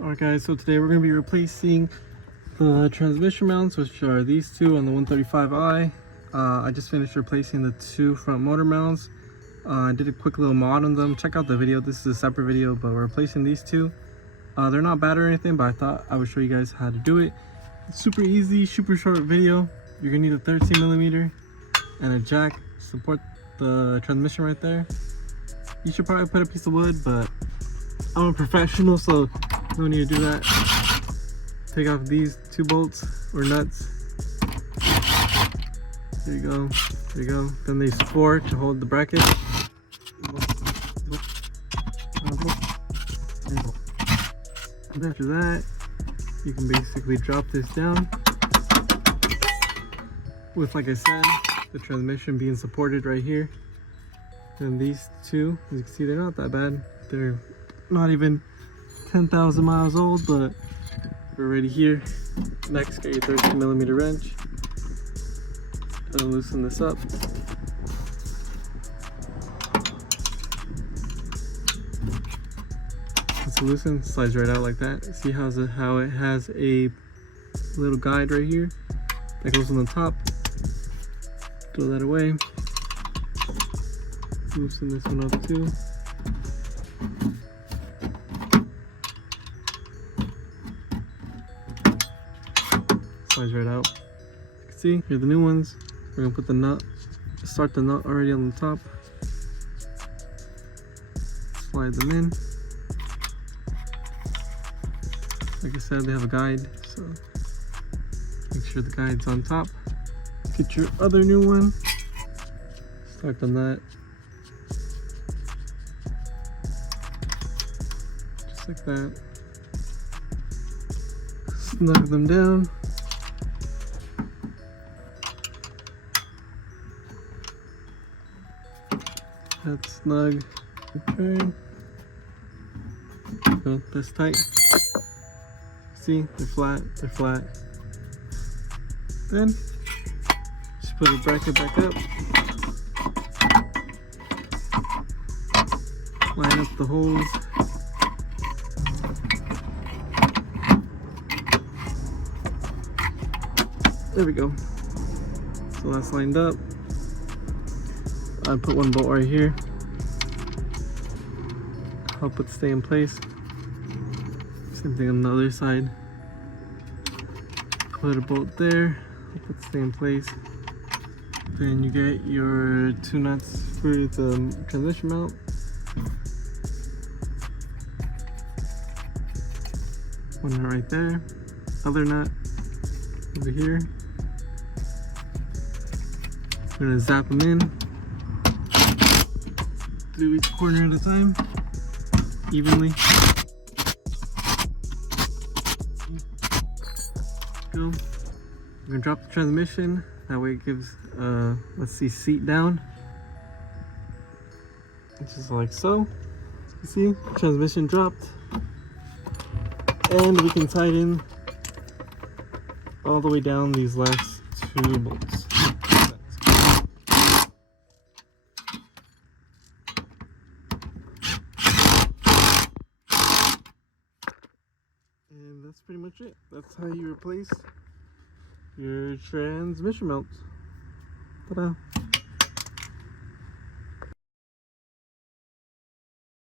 Alright guys, so today we're going to be replacing the transmission mounts, which are these two on the 135i. I just finished replacing the two front motor mounts. I did a quick little mod on them. Check out the video. This is a separate video, but we're replacing these two. They're not bad or anything, but I thought I would show you guys how to do it. It's super easy, super short video. You're going to need a 13mm and a jack to support the transmission right there. You should probably put a piece of wood, but I'm a professional, so no need to do that. Take off these two bolts or nuts. There you go. There you go. Then there's four to hold the bracket. And after that, you can basically drop this down with, like I said, the transmission being supported right here. And these two, as you can see, they're not that bad. They're not even 10,000 miles old, but we're already here. Next, get your 13mm wrench. Gonna loosen this up. Once loosen, slides right out like that. See how it has a little guide right here that goes on the top. Throw that away. Loosen this one up too. Slides right out. You can see, here are the new ones. We're gonna put the nut, start the nut already on the top. Slide them in. Like I said, they have a guide, so make sure the guide's on top. Get your other new one. Start the nut. Just like that. Snug them down. That's snug. Okay. So that's tight. See, they're flat, they're flat. Then just put the bracket back up. Line up the holes. There we go. So that's lined up. I put one bolt right here. Help it stay in place. Same thing on the other side. Put a bolt there. Help it stay in place. Then you get your two nuts for the transmission mount. One nut right there. Other nut over here. I'm gonna zap them in. Do each corner at a time, evenly. Go. I'm gonna drop the transmission. That way it gives, let's see, seat down. Just like so. You see, transmission dropped. And we can tighten all the way down these last two bolts. And that's pretty much it. That's how you replace your transmission mounts. Ta-da!